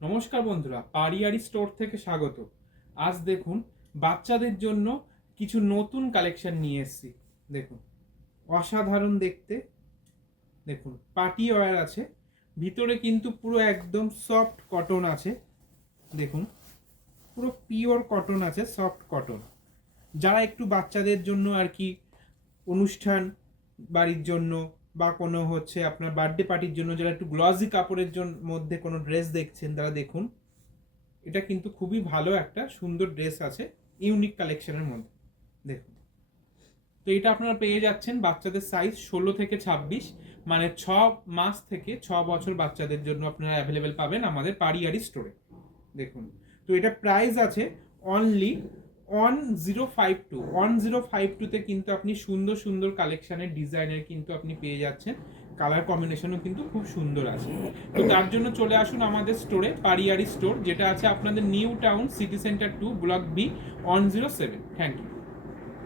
নমস্কার বন্ধুরা, পারিয়ারি স্টোর থেকে স্বাগত। আজ দেখুন বাচ্চাদের জন্য কিছু নতুন কালেকশন নিয়ে এসেছি। দেখুন অসাধারণ দেখতে। দেখুন পার্টি ওয়্যার আছে, ভিতরে কিন্তু পুরো একদম সফট কটন আছে। দেখুন পুরো পিওর কটন আছে, সফট কটন। যারা একটু বাচ্চাদের জন্য আর কি অনুষ্ঠান বাড়ির জন্য বা কোনো হচ্ছে আপনার বার্থডে পার্টির জন্য যারা একটু গ্লসি কাপড়ের জন্য মধ্যে কোনো ড্রেস দেখছেন, তারা দেখুন এটা কিন্তু খুবই ভালো একটা সুন্দর ড্রেস আছে ইউনিক কালেকশনের মধ্যে। দেখুন, তো এটা আপনারা পেয়ে যাচ্ছেন বাচ্চাদের সাইজ 16 থেকে 26, মানে 6 মাস থেকে 6 বছর বাচ্চাদের জন্য আপনারা অ্যাভেলেবেল পাবেন আমাদের পারিয়ারি স্টোরে। দেখুন, তো এটা প্রাইস আছে অনলি 1052 কিন্তু আপনি সুন্দর সুন্দর কালেকশনের ডিজাইনের কিন্তু আপনি পেয়ে যাচ্ছেন। কালার কম্বিনেশনও কিন্তু খুব সুন্দর আছে। তো তার জন্য চলে আসুন আমাদের স্টোরে, পারিয়ারি স্টোর, যেটা আছে আপনাদের new town city centre 2 block B 107। Thank you.